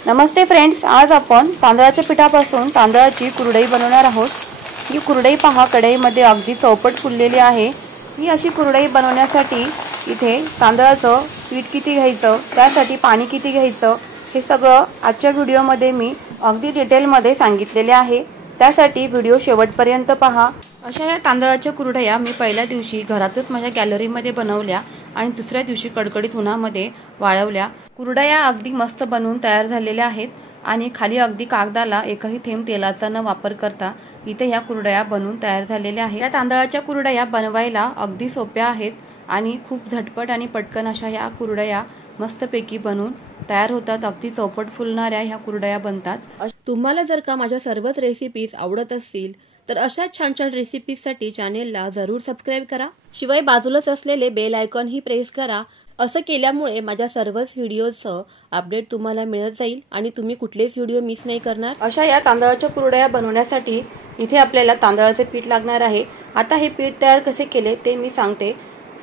नमस्ते friends, आज आपण तांदळाच्या पिठापासून तांदळाची कुरडई बनवणार आहोत। ही कुरडई पहा, कढईमध्ये अगदी चौपट फुललेली आहे। ही अशी कुरडई बनवण्यासाठी इथे तांदळाचं पीठ किती घ्यायचं, त्यासाठी पाणी किती घ्यायचं, हे सगळं आजच्या व्हिडिओमध्ये मी अगदी डिटेलमध्ये सांगितलेले आहे। त्यासाठी व्हिडिओ शेवटपर्यंत पहा। अशा या तांदळाच्या कुरडया मी पहिल्या दिवशी घरातच माझ्या गॅलरीमध्ये बनवल्या आणि दुसऱ्या दिवशी कडकडीत उन्हामध्ये वाळवल्या। कुरडया अगदी मस्त बनवून तयार झालेल्या आहेत आणि खाली अगदी कागदाला एकही थेंब तेलाचा न वापर करता इथे या कुरडया बनवून तयार झालेल्या आहेत। या तांदळाच्या कुरडया बनवायला अगदी सोप्या आहेत आणि खूप झटपट आणि पटकन अशा या कुरडया मस्तपैकी बनवून तयार होतात। अगदी चौपट फुलणाऱ्या ह्या कुरडया बनतात। तुम्हाला जर का माझ्या सर्वच रेसिपीज आवडत असतील तर अशा छान छान रेसिपीजसाठी चॅनेलला जरूर सबस्क्राइब करा। शिवाय बाजूलाच असलेले बेल आयकॉन ही प्रेस करा। असं केल्यामुळे माझ्या सर्वच व्हिडिओचं अपडेट तुम्हाला मिळत जाईल आणि तुम्ही कुठलेच व्हिडिओ मिस नाही करणार। अशा या तांदळाच्या कुरडया बनवण्यासाठी इथे आपल्याला तांदळाचे पीठ लागणार आहे। आता हे पीठ तयार कसे केले ते मी सांगते।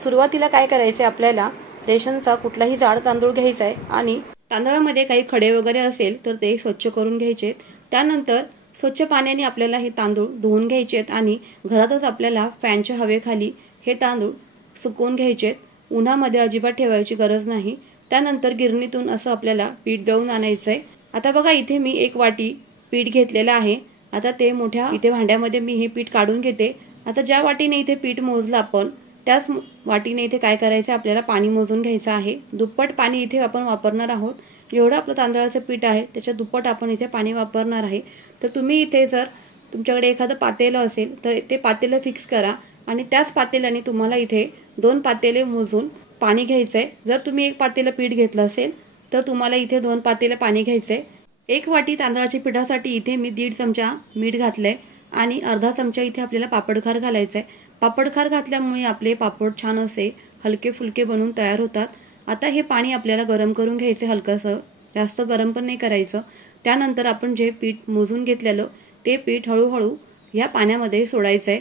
सुरुवातीला काय करायचे, आपल्याला रेशनचा कुठलाही जाड तांदूळ घ्यायचा आहे आणि तांदळामध्ये काही खडे वगैरे असेल तर ते स्वच्छ करून घ्यायचे। त्यानंतर स्वच्छ पाण्याने आपल्याला हे तांदूळ धुवून घ्यायचे आणि घरातच आपल्याला फॅनच्या हवेखाली हे तांदूळ सुकवून घ्यायचे। उन्हामध्ये अजिबात ठेवायची गरज नाही। त्यानंतर गिरणीतून असं आपल्याला पीठ दळून आणायचंय। आता बघा, इथे मी 1 वाटी पीठ घेतलेलं आहे। आता ते मोठ्या इथे भांड्यामध्ये मी हे पीठ काढून घेते। आता ज्या वाटीने इथे पीठ मोजलं आपण त्याच वाटीने इथे काय करायचं, आपल्याला पाणी मोजून घ्यायचं आहे। दुप्पट पाणी इथे आपण वापरणार आहोत। जेवढं आपलं तांदळाचं पीठ आहे त्याच्या दुप्पट आपण इथे पाणी वापरणार आहे। तर तुम्ही इथे जर तुमच्याकडे एखादं पातेलं असेल तर ते पातेलं फिक्स करा आणि त्याच पातेल्याने तुम्हाला इथे 2 पातेले मोजून पाणी घ्यायचंय। जर तुम्ही 1 पातेलं पीठ घेतलं असेल तर तुम्हाला इथे 2 पातेले पाणी घ्यायचंय। 1 वाटी तांदळाच्या पिठासाठी इथे मी 1.5 चमचा मीठ घातलंय आणि अर्धा चमचा इथे आपल्याला पापडखार घालायचंय। पापडखार घातल्यामुळे आपले पापड छान असे हलके फुलके बनून तयार होतात। आता हे पाणी आपल्याला गरम करून घ्यायचे, हलकंसं, जास्त गरम पण नाही करायचं। त्यानंतर आपण जे पीठ मोजून घेतलेलं ते पीठ हळूहळू या पाण्यामध्ये सोडायचंय।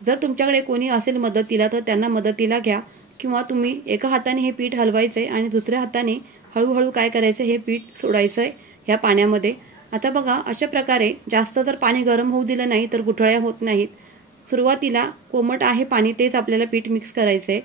जर तुमच्याकडे कोणी असेल मदतीला तर त्यांना मदतीला घ्या किंवा तुम्ही एका हाताने हे पीठ हलवायचंय आणि दुसऱ्या हाताने हळूहळू काय करायचं, हे पीठ सोडायचंय या पाण्यामध्ये। आता बघा, अशा प्रकारे जास्त जर पाणी गरम होऊ दिलं नाही तर गुठळ्या होत नाहीत। सुरुवातीला कोमट आहे पाणी तेच आपल्याला पीठ मिक्स करायचंय।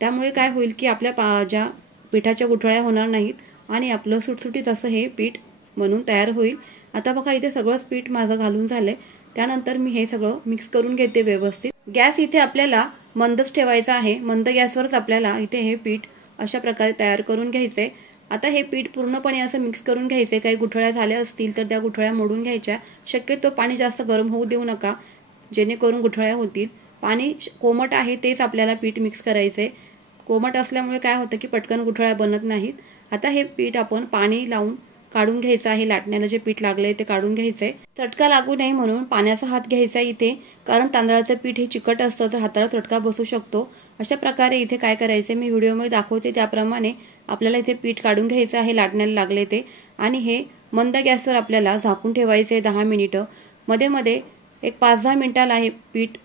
त्यामुळे काय होईल की आपल्या ज्या पिठाच्या गुठळ्या होणार नाहीत आणि आपलं सुटसुटीत असं हे पीठ बनून तयार होईल। आता बघा, इथे सगळंच पीठ माझं घालून झालंय। त्यानंतर मी हे सगळं मिक्स करून घेते व्यवस्थित। गॅस इथे आपल्याला मंदच ठेवायचा आहे। मंद गॅसवरच आपल्याला इथे हे पीठ अशा प्रकारे तयार करून घ्यायचंय। आता हे पीठ पूर्णपणे असं मिक्स करून घ्यायचंय। काही गुठळ्या झाल्या असतील तर त्या गुठळ्या मोडून घ्यायच्या। शक्यतो पाणी जास्त गरम होऊ देऊ नका, जेणेकरून गुठळ्या होतील। पाणी कोमट आहे तेच आपल्याला पीठ मिक्स करायचंय। कोमट असल्यामुळे काय होतं की पटकन गुठळ्या बनत नाहीत। आता हे पीठ आपण पाणी लावून काढून घ्यायचं आहे। लाटण्याला जे पीठ लागलंय ते काढून घ्यायचंय। चटका लागू नये म्हणून पाण्याचा हात घ्यायचा इथे, कारण तांदळाचं पीठ हे चिकट असतं तर हाताला चटका बसू शकतो। अशा प्रकारे इथे काय करायचंय, मी व्हिडिओमध्ये दाखवते त्याप्रमाणे आपल्याला इथे पीठ काढून घ्यायचं आहे लाटण्याला लागले ते। आणि हे मंद गॅसवर आपल्याला झाकून ठेवायचंय 10 मिनिटं। मध्ये मध्ये एक 5-10 मिनिटाला हे पीठ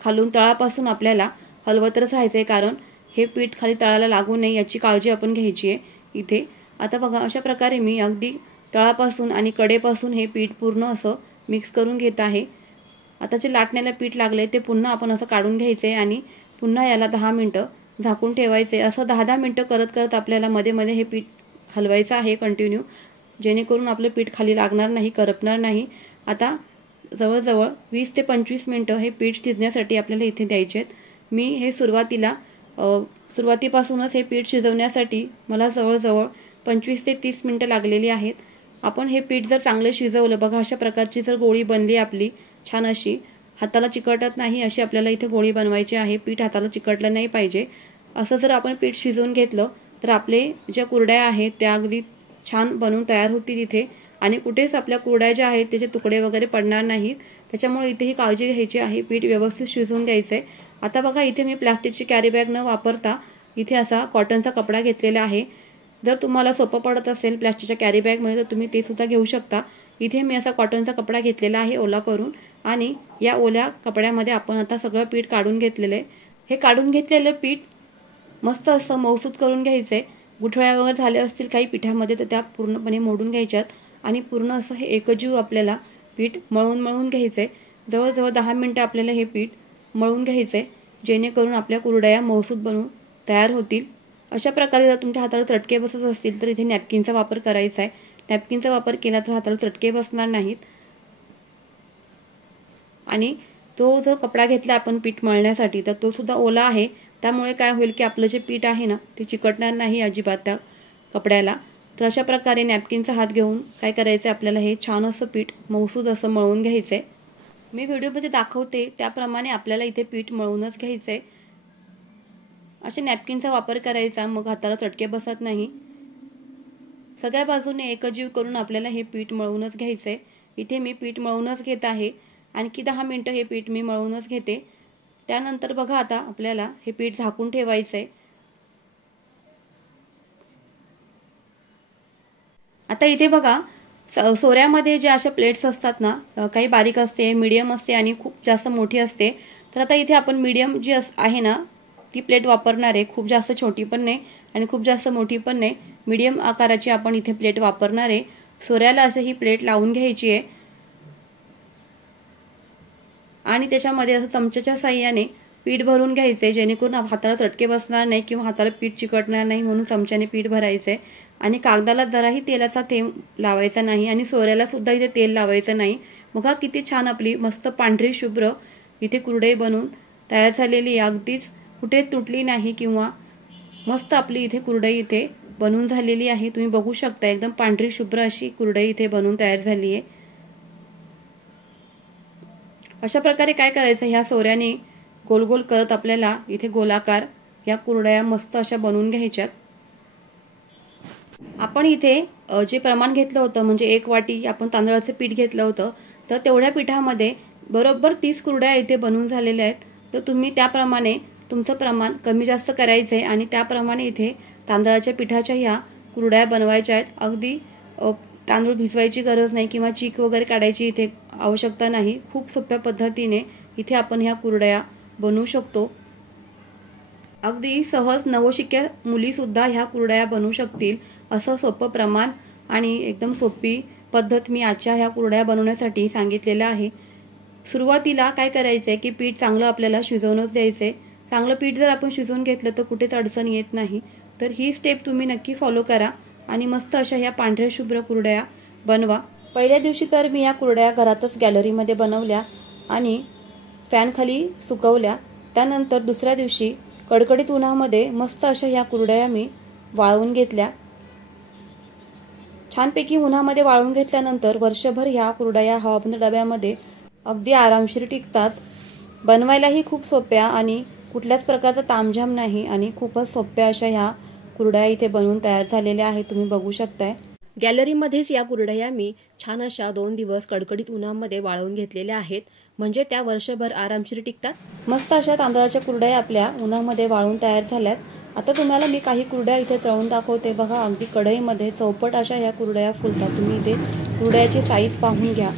खालून तळापासून आपल्याला हलवतच राहायचंय, कारण हे पीठ खाली तळाला लागू नये याची काळजी आपण घ्यायची आहे इथे। आता बघा, अशा प्रकारे मी अगदी तळापासून आणि कडेपासून हे पीठ पूर्ण असं मिक्स करून घेत आहे। आता जे लाटण्याला पीठ लागले ते पुन्हा आपण असं काढून घ्यायचंय आणि पुन्हा याला 10 मिनिटं झाकून ठेवायचे। असं 10-10 मिनिटं करत करत आपल्याला मध्ये मध्ये हे पीठ हलवायचं आहे कंटिन्यू, जेणेकरून आपलं पीठ खाली लागणार नाही, करपणार नाही। आता जवळजवळ 20 ते 25 मिनिटं हे पीठ शिजण्यासाठी आपल्याला इथे द्यायचे आहेत। मी हे सुरुवातीपासूनच हे पीठ शिजवण्यासाठी मला जवळजवळ 25 ते 30 मिनिटं लागलेली आहेत। आपण हे पीठ जर चांगलं शिजवलं, बघा अशा प्रकारची जर गोळी बनली आपली छान अशी, हाताला चिकटत नाही अशी आपल्याला इथे गोळी बनवायची आहे। पीठ हाताला चिकटलं नाही पाहिजे। असं जर आपण पीठ शिजवून घेतलं तर आपले ज्या कुरड्या आहेत त्या अगदी छान बनवून तयार होतील इथे आणि कुठेच आपल्या कुरड्या ज्या आहेत त्याचे तुकडे वगैरे पडणार नाहीत। त्याच्यामुळे इथे ही काळजी घ्यायची आहे, पीठ व्यवस्थित शिजवून द्यायचंय। आता बघा, इथे मी प्लास्टिकची कॅरी बॅग न वापरता इथे असा कॉटनचा कपडा घेतलेला आहे। जर तुम्हाला सोपं पडत असेल प्लास्टिकच्या कॅरी बॅगमध्ये तर तुम्ही ते सुद्धा घेऊ शकता। इथे मी असा कॉटनचा कपडा घेतलेला आहे ओला करून आणि या ओल्या कपड्यामध्ये आपण आता सगळं पीठ काढून घेतलेलं आहे। हे काढून घेतलेलं पीठ मस्त असं मऊसूत करून घ्यायचंय। गुठळ्या वगैरे झाल्या असतील काही पिठामध्ये तर त्या पूर्णपणे मोडून घ्यायच्यात आणि पूर्ण असं हे एकजीव आपल्याला पीठ मळून घ्यायचं आहे। जवळजवळ 10 मिनिटं आपल्याला हे पीठ मळून घ्यायचं आहे, जेणेकरून आपल्या कुरडया मऊसूत बनून तयार होतील। अशा प्रकारे जर तुमच्या हाताला चटके बसत असतील तर इथे नॅपकिनचा वापर करायचा आहे। नॅपकिनचा वापर केला तर हाताला चटके बसणार नाहीत। आणि तो जो कपडा घेतला आपण पीठ मळण्यासाठी तर तो सुद्धा ओला आहे, त्यामुळे काय होईल की आपलं जे पीठ आहे ना ते चिकटणार नाही अजिबात त्या कपड्याला। तर अशा प्रकारे नॅपकिनचा हात घेऊन काय करायचं आपल्याला हे छान असं पीठ मऊसूद असं मळून घ्यायचंय। मी व्हिडिओमध्ये दाखवते त्याप्रमाणे आपल्याला इथे पीठ मळूनच घ्यायचंय। अशा नॅपकिनचा वापर करायचा, मग हाताला चटके बसत नाही। सगळ्या बाजूने एकजीव करून आपल्याला हे पीठ मळूनच घ्यायचंय। इथे मी पीठ मळूनच घेत आहे, आणखी 10 मिनिटं हे पीठ मी मळूनच घेते। त्यानंतर बघा आता आपल्याला हे पीठ झाकून ठेवायचंय। आता इथे बघा सोऱ्यामध्ये जे अशा प्लेट्स असतात ना, काही बारीक असते, मीडियम असते आणि खूप जास्त मोठी असते। तर आता इथे आपण मीडियम जी आहे ना ती प्लेट वापरणार आहे। खूप जास्त छोटी पण नाही आणि खूप जास्त मोठी पण नाही, मीडियम आकाराची आपण इथे प्लेट वापरणार आहे। सोऱ्याला असं ही प्लेट लावून घ्यायची आहे आणि त्याच्यामध्ये असं चमच्याच्या साहाय्याने पीठ भरून घ्यायचे, जेणेकरून हाताला चटके बसणार नाही किंवा हाताला पीठ चिकटणार नाही, म्हणून चमच्याने पीठ भरायचे। आणि कागदाला जराही तेलाचा थेंब लावायचा नाही आणि सोऱ्याला सुद्धा इथे तेल लावायचं नाही। बघा किती छान आपली मस्त पांढरी शुभ्र इथे कुरडई बनून तयार झालेली आहे। अगदीच कुठे तुटली नाही किंवा मस्त आपली इथे कुरडई इथे बनून झालेली आहे। तुम्ही बघू शकता एकदम पांढरी शुभ्र अशी कुरडई इथे बनून तयार झाली आहे। अशा प्रकारे काय करायचं, ह्या सोऱ्याने गोल गोल करत आपल्याला इथे गोलाकार या कुरडया मस्त अशा बनवून घ्यायच्यात। आपण इथे जे प्रमाण घेतलं होतं म्हणजे 1 वाटी आपण तांदळाचं पीठ घेतलं होतं, तर तेवढ्या पिठामध्ये बरोबर 30 कुरडया इथे बनवून झालेल्या आहेत। तर तुम्ही त्याप्रमाणे तुमचं प्रमाण कमी जास्त करायचंय आणि त्याप्रमाणे इथे तांदळाच्या पिठाच्या ह्या कुरडया बनवायच्या आहेत। अगदी तांदूळ भिजवायची गरज नाही किंवा चीक वगैरे काढायची इथे आवश्यकता नाही। खूप सोप्या पद्धतीने इथे आपण ह्या कुरडया बनवू शकतो। अगदी सहज नवशिक्या मुली सुद्धा ह्या कुरडया बनवू शकतील, असं सोपं प्रमाण आणि एकदम सोपी पद्धत मी आजच्या ह्या कुरडया बनवण्यासाठी सांगितलेलं आहे। सुरुवातीला काय करायचंय की पीठ चांगलं आपल्याला शिजवूनच द्यायचंय। चांगलं पीठ जर आपण शिजवून घेतलं तर कुठेच अडचण येत नाही। तर ही स्टेप तुम्ही नक्की फॉलो करा आणि मस्त अशा ह्या पांढऱ्या शुभ्र कुरडया बनवा। पहिल्या दिवशी तर मी या कुरडया घरातच गॅलरीमध्ये बनवल्या आणि फॅन खाली सुकवल्या। त्यानंतर दुसऱ्या दिवशी कडकडीत उन्हामध्ये मस्त अशा ह्या कुरडया मी वाळवून घेतल्या। छानपैकी उन्हामध्ये वाळवून घेतल्यानंतर वर्षभर ह्या कुरडया हवाबंद डब्यामध्ये अगदी आरामशीर टिकतात। बनवायलाही खूप सोप्या आणि कुठल्याच प्रकारचा तामझाम नाही आणि खूपच सोप्या अशा ह्या कुरडया इथे बनवून तयार झालेल्या आहेत, तुम्ही बघू शकताय। गॅलरीमध्येच या कुरडया मी छान अशा 2 दिवस कडकडीत उन्हामध्ये वाळवून घेतलेल्या आहेत, म्हणजे त्या वर्षभर आरामशीर टिकतात। मस्त अशा तांदळाच्या कुरडया आपल्या उन्हामध्ये वाळवून तयार झाल्यात। आता तुम्हाला मी काही कुरडया इथे तळून दाखवते। बघा अगदी कढईमध्ये चौपट अशा ह्या कुरडया फुलतात। तुम्ही इथे कुरडयाची साईज पाहून घ्या।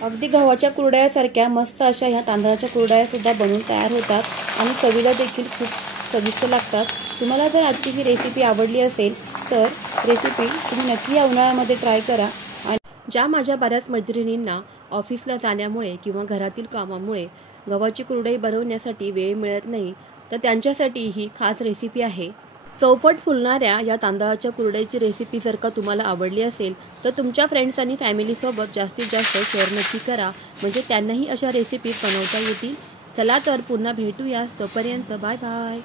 अगदी गव्हाच्या कुरडयासारख्या मस्त अशा ह्या तांदळाच्या कुरडया सुद्धा बनवून तयार होतात आणि चवीला देखील खूप चविष्ट लागतात। तुम्हाला जर आजची ही रेसिपी आवडली असेल तर रेसिपी तुम्ही नक्की या उन्हाळ्यामध्ये ट्राय करा। आणि ज्या माझ्या बऱ्याच मैत्रिणींना ऑफिसला जाण्यामुळे किंवा घरातील कामामुळे गव्हाची कुरडई बनवण्यासाठी वेळ मिळत नाही, तर त्यांच्यासाठी ही खास रेसिपी आहे। चौपट फुलणाऱ्या या तांदळाच्या कुरडईची रेसिपी जर का तुम्हाला आवडली असेल तर तुमच्या फ्रेंड्स आणि फॅमिलीसोबत जास्तीत जास्त शेअर नक्की करा, म्हणजे त्यांनाही अशा रेसिपी बनवता येतील। चला तर पुन्हा भेटूया, तोपर्यंत बाय बाय।